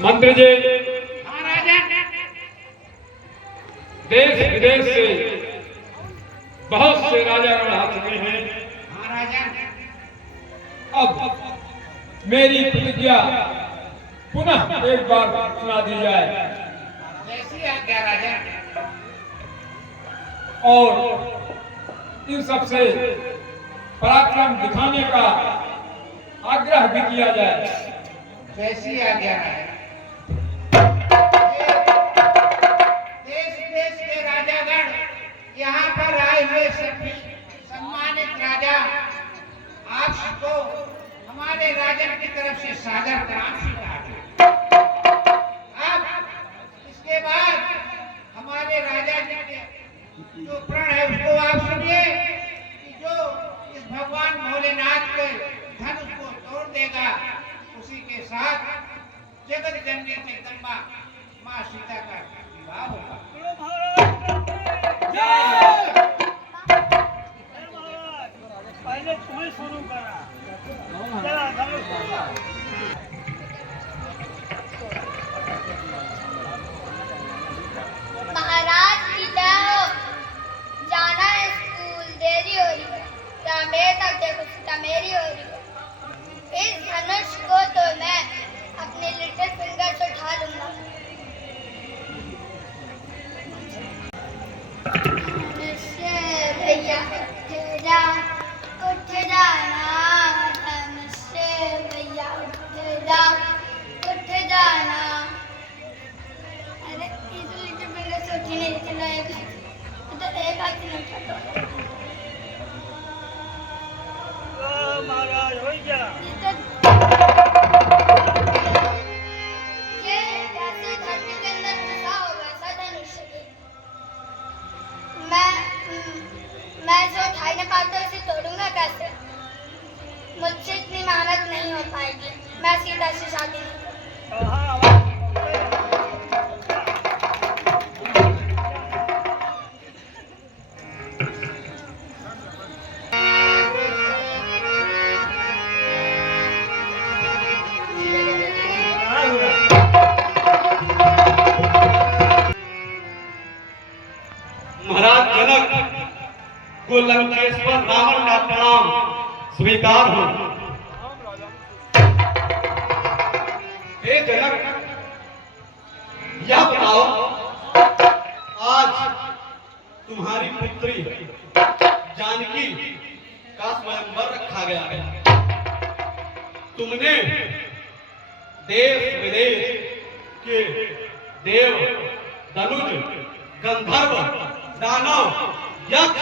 मंत्री जी, हाँ राजा। देश विदेश से बहुत से राजागण आ चुके हैं। हाँ राजा। अब मेरी प्रतिज्ञा पुनः एक बार सुना दी जाए जैसी आज्ञा राजा। और इन सबसे पराक्रम दिखाने का आग्रह भी किया जाए। जैसी आज्ञा राजा। देश देश के राजागण यहाँ पर आए हुए सभी सम्मानित राजा, आप सबको हमारे राजन की तरफ से सादर प्रणाम स्वीकार। अब इसके बाद हमारे राजा जी के जो प्रण है उसको आप सुनिए कि जो इस भगवान भोलेनाथ के धनुष को तोड़ देगा उसी के साथ जगत जननी जगदम्बा माँ सीता का विवाह होगा। पहले तुम्हें शुरू करा। महाराज सीता हो, जाना है स्कूल, देरी हो रही है। रामेर तक देखो सीता मेरी हो रही है। इस धनुष को तो मैं अपने लिटिल फिंगर से उठा लूंगा। धनुष भैया उठ जाना, धनुष भैया उठ जाना। अरे ये तो लिटिल फिंगर से उठी नहीं चला, एक हाथ से नहीं उठा। महाराज हो गया। ये जैसे धरती के अंदर फंसा हो वैसा धनुष है। मैं इसे उठा नहीं पाता, इसे तोड़ूंगा कैसे? मुझसे इतनी मेहनत नहीं हो पाएगी। मैं सीता से शादी नहीं करूंगा। महाराज जनक को लंकेश्वर रावण का प्रणाम स्वीकार हो। हे जनक, यह बताओ, आज तुम्हारी पुत्री जानकी का स्वयंवर रखा गया है। तुमने देश विदेश के देव, धनुज, गंधर्व, दानव, यक्ष,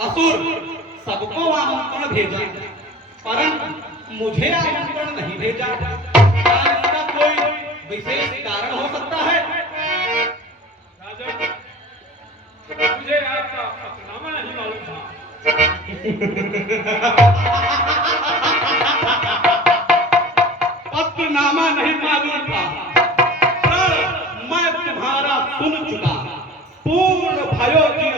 असुर सबको आमंत्रण भेजा, परंतु मुझे आमंत्रण नहीं भेजा। क्या इसका कोई विशेष कारण हो सकता है? राजा, मुझे आपका पत्रनामा नहीं मालूम था। पत्रनामा नहीं मालूम था, पर मैं तुम्हारा सुन चुका। पूर्ण भयोजीन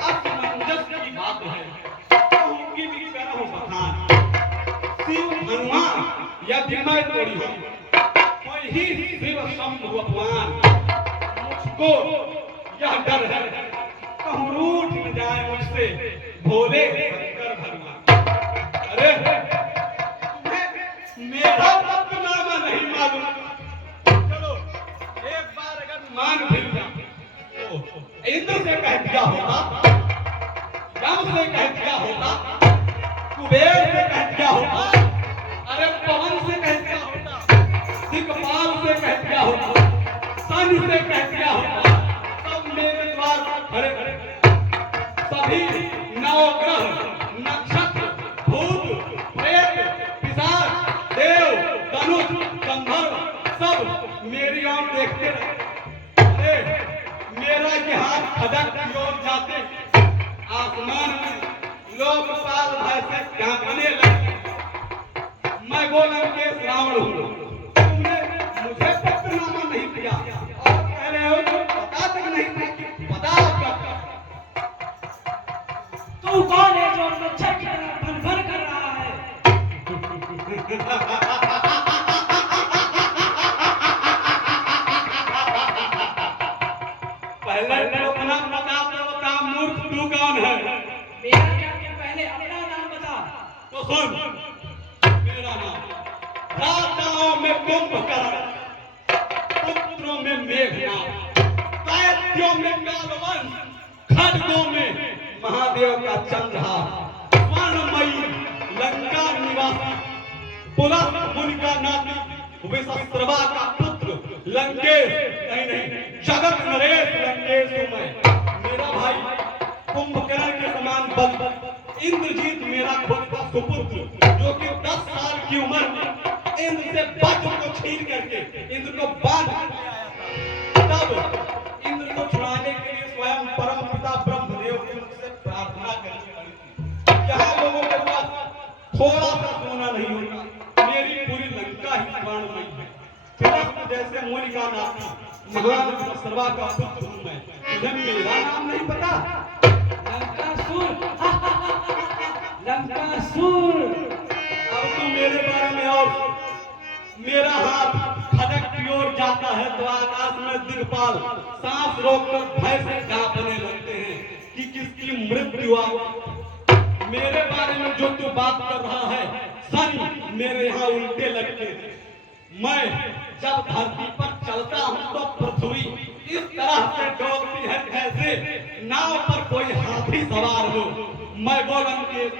असमंजस की बात है। कहूंगी भी करहूं बखान, शिव हनुमान यदि मैं तोड़ी हो, कोई ही शिव शंभु अपमान। मुझको यह डर है, कहूं रूठ न जाए मुझसे भोले शंकर भगवान। अरे तुम्हें मेरा पत्रनामा नहीं मालूम? चलो एक बार अगर मान भी इंद्र से कह दिया होता, राम से कह दिया होता, कुबेर से कह दिया होता, अरे पवन से कह दिया होता, दिक्पाल से कह दिया होता, सन से कह दिया होता, सब मेरे द्वार खड़े खड़े। सभी नवग्रह, नक्षत्र, भूत, प्रेत, पिशाच, देव, धनुष, गंधर्व सब मेरी ओर देखते रहे। अरे मेरा ये हाथ खदक की ओर जाते, आसमान में लोकपाल भय से कांपने लगे। मैं बोला कि रावण हूँ, तुमने मुझे पत्रनामा नहीं दिया और कह रहे हो तो पता तक नहीं था कि पता आपका। तू कौन है जो मच्छर की तरह भन भन कर रहा है? सेनाओं में कुंभकर्ण, पुत्रों में मेघनाद, दैत्यों में कालवंश, खड्गों में महादेव का चंद्रहार, स्वर्णमयी लंका निवासी, पुलस्त मुनि का नाती, विशस्त्रवा का पुत्र लंकेश, नहीं जगत नरेश लंकेश हूं मैं। मेरा भाई कुंभकर्ण के समान बल, इंद्रजीत मेरा खुद का सुपुत्र, जो कि 10 साल की उम्र में इंद्र से वज्र को छीन करके इंद्र को बांध कर आया था। तब इंद्र को छुड़ाने के लिए स्वयं परम पिता ब्रह्मदेव की मुझसे प्रार्थना करनी पड़ी थी। यहाँ लोगों के पास थोड़ा सा सोना नहीं होता, मेरी पूरी लंका ही स्वर्णमयी है। पुलस्त जैसे मुनि का नाती, महान विशस्त्रवा का पुत्र हूं मैं। तुझे मेरा नाम नहीं पता? लंकासुर, लंकासुर। अब तू मेरे बारे में और मेरा हाथ खड़क की ओर जाता है तो आकाश में दिग्पाल सांस रोककर भय से कांपने लगते हैं कि किसकी मृत्यु आ। मेरे बारे में जो तू बात कर रहा है, सन मेरे यहाँ उल्टे लगते हैं। मैं जब धरती पर चलता हूँ तो पृथ्वी इस तरह से डोलती है जैसे नाव पर कोई हाथी सवार हो। मैं वो लंकेश,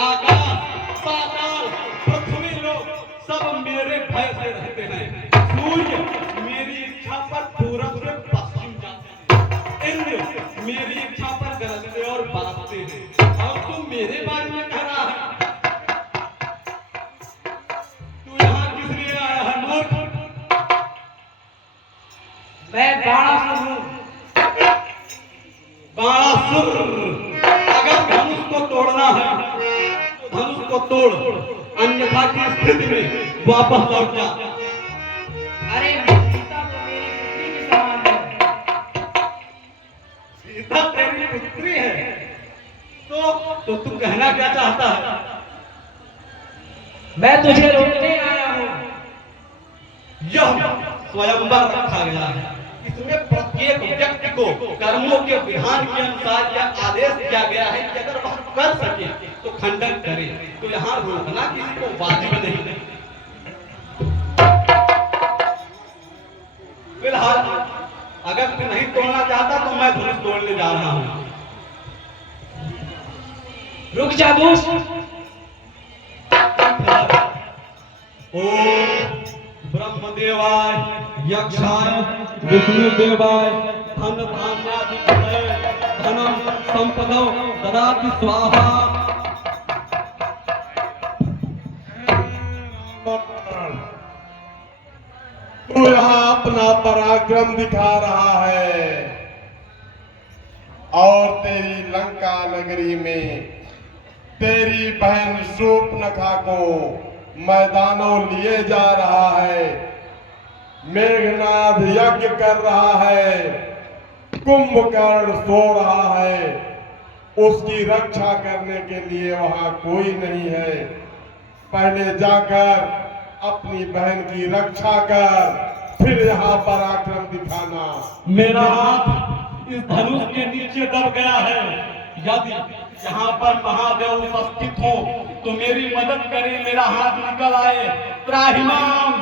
आकाश, पाताल, पृथ्वी लोग सब मेरे भय से रहते हैं। सूर्य मेरी इच्छा पर पूरब से पश्चिम जाते हैं, इंद्र मेरी इच्छा पर गरजते और बरसते हैं। और तुम मेरे बारे में कह रहा है? तू यहाँ किस लिए आया है मूर्ख? मैं बाणासुर हूँ। बाणासुर, अगर धनुष को तोड़ना है तो धनुष को तोड़, अन्यथा की स्थिति में वापस लौट जा। अरे सीता तो मेरी पुत्री के समान है। सीता तेरी पुत्री है तो तू कहना क्या चाहता है? मैं तुझे रोकने आया हूँ। यह स्वयंवर रखा गया है, इसमें प्रत्येक व्यक्ति को कर्मों के विधान के अनुसार यह आदेश दिया गया है कि अगर वह कर सके तो खंडन करे। तो यहाँ रोकना किसी को वाजिब नहीं। फिलहाल अगर तू नहीं तोड़ना चाहता तो मैं धनुष तोड़ने जा रहा हूँ। रुक जा दोस्त। ओम ब्रह्मदेवाय यक्षाय विष्णुदेवाय धन धान्यादि धनम संपदौ ददाति स्वाहा। तू यहाँ अपना पराक्रम दिखा रहा है और तेरी लंका नगरी में तेरी बहन शूर्पणखा को मैदानों लिए जा रहा है। मेघनाद यज्ञ कर रहा है, कुंभकर्ण सो रहा है, उसकी रक्षा करने के लिए वहां कोई नहीं है। पहले जाकर अपनी बहन की रक्षा कर, फिर यहाँ पराक्रम दिखाना। मेरा हाथ इस धनुष के नीचे दब गया है। यदि यहाँ पर महादेव उपस्थित हो तो मेरी मदद करें, मेरा हाथ निकल आए। त्राहिमाम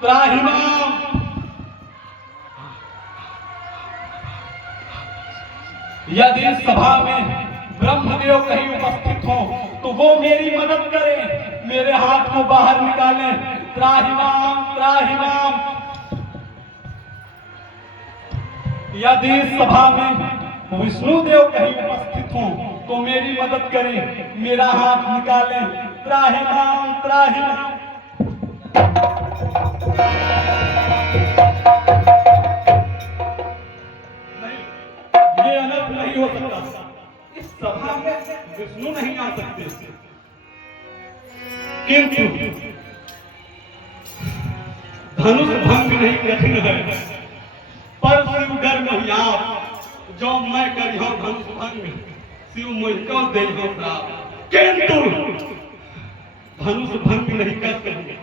त्राहिमाम। यदि सभा में ब्रह्मदेव कहीं उपस्थित हो तो वो मेरी मदद करें, मेरे हाथ को बाहर निकालें। त्राहिमाम त्राहिमाम। यदि सभा में विष्णुदेव कहीं उपस्थित हो तो मेरी मदद करें, मेरा हाथ निकालें। त्राहिमाम त्राहिमाम। नहीं, ये अनर्थ नहीं हो सकता। इस सभा में विष्णु नहीं आ सकते, किंतु धनुष भंग नहीं कठिन है, पर शिव गर्म हुई आप जो मैं करी हो धनुष भंग, शिव मुझको दे हो प्राप, किंतु धनुष भंग नहीं कर सकते।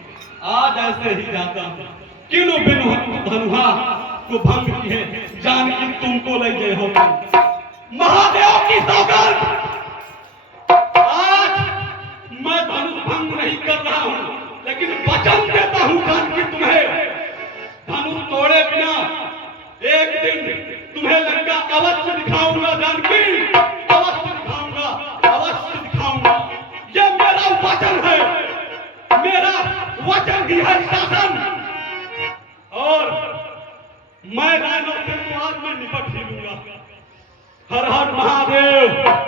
आज ऐसे ही जाता हूं, किनु बिनु धनुहा को भंग की है, जान की तुमको ले गए हो। महादेव की सौगंध, आज मैं धनुष भंग नहीं कर रहा हूं, लेकिन वचन देता हूं जानकी तुम्हें, धनुष तोड़े बिना एक दिन तुम्हें लंका अवश्य दिखाऊंगा जानकी, अवश्य दिखाऊंगा, अवश्य दिखाऊंगा। ये मेरा वचन है, मेरा वचन ही है शासन। और मैं दानव से तो आज मैं निपट ही लूंगा। हर हर महादेव।